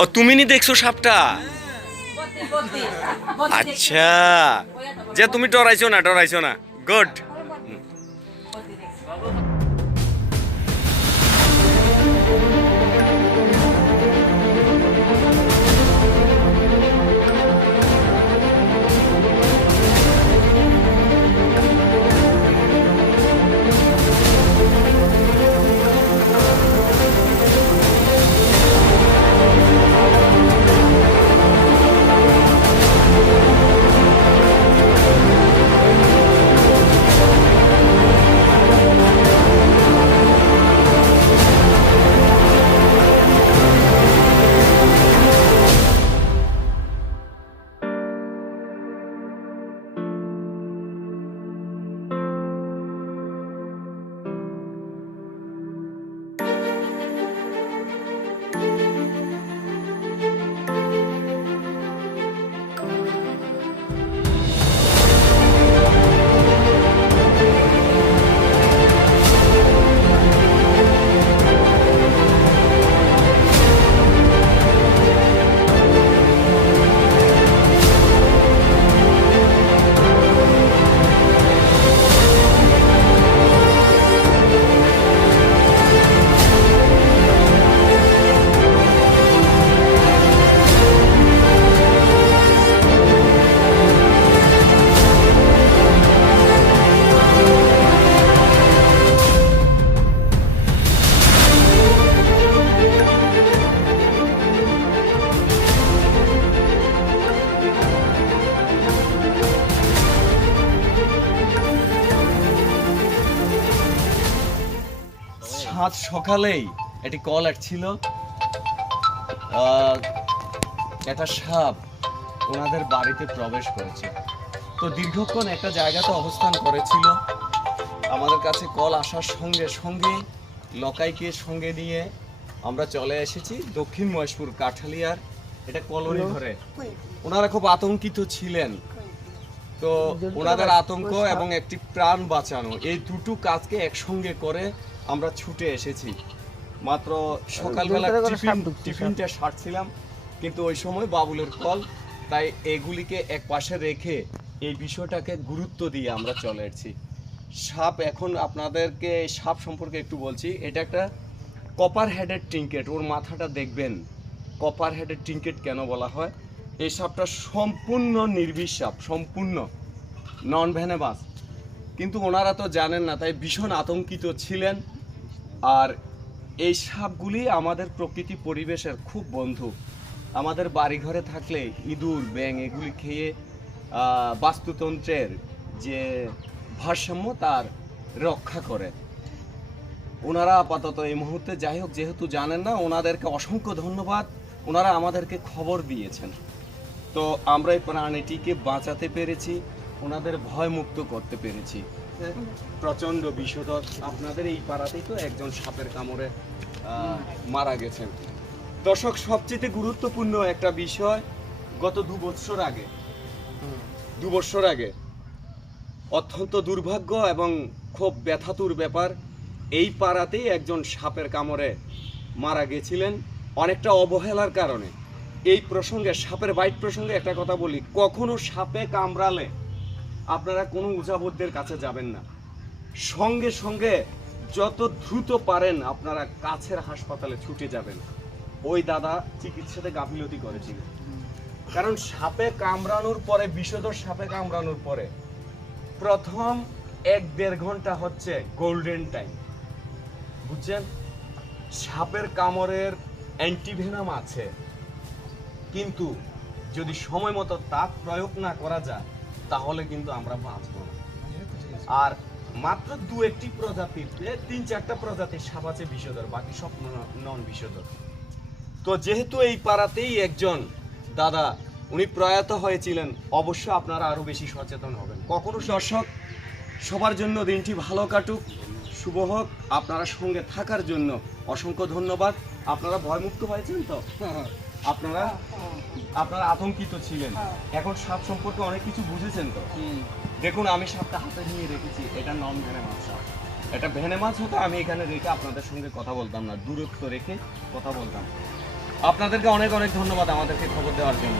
ও তুমি নি দেখছো সাপটা? আচ্ছা, যে তুমি ডরাইছো না, গুড। সাত সকালেই একটি কল আসছিল, একটা সাপ ওনাদের বাড়িতে প্রবেশ করেছে। তো দীর্ঘক্ষণ একটা জায়গাতে অবস্থান করেছিল। আমাদের কাছে কল আসার সঙ্গে সঙ্গে লকাইকে সঙ্গে নিয়ে আমরা চলে এসেছি দক্ষিণ মহেশপুর কাঠালিয়ার এটা কলোনি ধরে। ওনারা খুব আতঙ্কিত ছিলেন। তো ওনাদের আতঙ্ক এবং একটি প্রাণ বাঁচানো, এই দুটো কাজকে একসঙ্গে করে আমরা ছুটে এসেছি। মাত্র সকালবেলা টিফিনটা সারছিলাম, কিন্তু ওই সময় বাবুলের কল, তাই এগুলিকে এক পাশে রেখে এই বিষয়টাকে গুরুত্ব দিয়ে আমরা চলে এসেছি। সাপ, এখন আপনাদেরকে সাপ সম্পর্কে একটু বলছি। এটা একটা কপার হেডের ট্রিঙ্কেট, ওর মাথাটা দেখবেন। কপার হেডের ট্রিঙ্কেট কেন বলা হয়? এই সাপটা সম্পূর্ণ নির্বিষ সাপ, সম্পূর্ণ নন ভেনেমাস, কিন্তু ওনারা তো জানেন না, তাই ভীষণ আতঙ্কিত ছিলেন। আর এই সাপগুলি আমাদের প্রকৃতি পরিবেশের খুব বন্ধু। আমাদের বাড়িঘরে থাকলে ইঁদুর, ব্যাঙ এগুলি খেয়ে বাস্তুতন্ত্রের যে ভারসাম্য তার রক্ষা করে। ওনারা আপাতত এই মুহূর্তে, যাই হোক, যেহেতু জানেন না, ওনাদেরকে অসংখ্য ধন্যবাদ। ওনারা আমাদেরকে খবর দিয়েছেন, তো আমরা এই প্রাণীটিকে বাঁচাতে পেরেছি, ওনাদের ভয় মুক্ত করতে পেরেছি। প্রচণ্ড বিষধর, আপনাদের এই পাড়াতেই তো একজন সাপের কামড়ে মারা গেছেন। দর্শক, সবচেয়ে গুরুত্বপূর্ণ একটা বিষয়, গত 2 বছর আগে অত্যন্ত দুর্ভাগ্য এবং খুব ব্যথাতুর ব্যাপার, এই পাড়াতেই একজন সাপের কামড়ে মারা গেছিলেন অনেকটা অবহেলার কারণে। এই প্রসঙ্গে, সাপের বাইট প্রসঙ্গে একটা কথা বলি, কখনো সাপে কামড়ালে আপনারা কোনো উজাবুদ্দের কাছে যাবেন না, সঙ্গে সঙ্গে যত দ্রুত পারেন আপনারা কাছের হাসপাতালে ছুটে যাবেন। ওই দাদা চিকিৎসাতে গাফিলতি করেছিল, কারণ সাপে কামড়ানোর পরে, বিষধর সাপে কামড়ানোর পরে প্রথম 1-1.5 ঘন্টা হচ্ছে গোল্ডেন টাইম, বুঝছেন? সাপের কামড়ের অ্যান্টিভেনাম আছে, কিন্তু যদি সময় মতো তা প্রয়োগ না করা যায় তাহলে কিন্তু আমরা বাঁচব না। আর মাত্র 2-1টি প্রজাতির, 3-4টা প্রজাতির সাপ আছে বিষধর, বাকি সব নন বিষধর। তো যেহেতু এই পাড়াতেই একজন দাদা উনি প্রয়াত হয়েছিলেন, অবশ্য আপনারা আরো বেশি সচেতন হবেন। কখনো দর্শক, সবার জন্য দিনটি ভালো কাটুক, শুভ হোক। আপনারা সঙ্গে থাকার জন্য অসংখ্য ধন্যবাদ। আপনারা ভয়মুক্ত হয়েছেন তো? আপনারা আতঙ্কিত ছিলেন, এখন সাপ সম্পর্কে অনেক কিছু বুঝেছেন তো? দেখুন, আমি সাপটা হাতে নিয়ে রেখেছি, এটা নন ভেনেমাস সাপ। এটা ভেনেমাস হতো আমি এখানে রেখে আপনাদের সঙ্গে কথা বলতাম না, দূরত্ব রেখে কথা বলতাম। আপনাদেরকে অনেক অনেক ধন্যবাদ আমাদেরকে খবর দেওয়ার জন্য।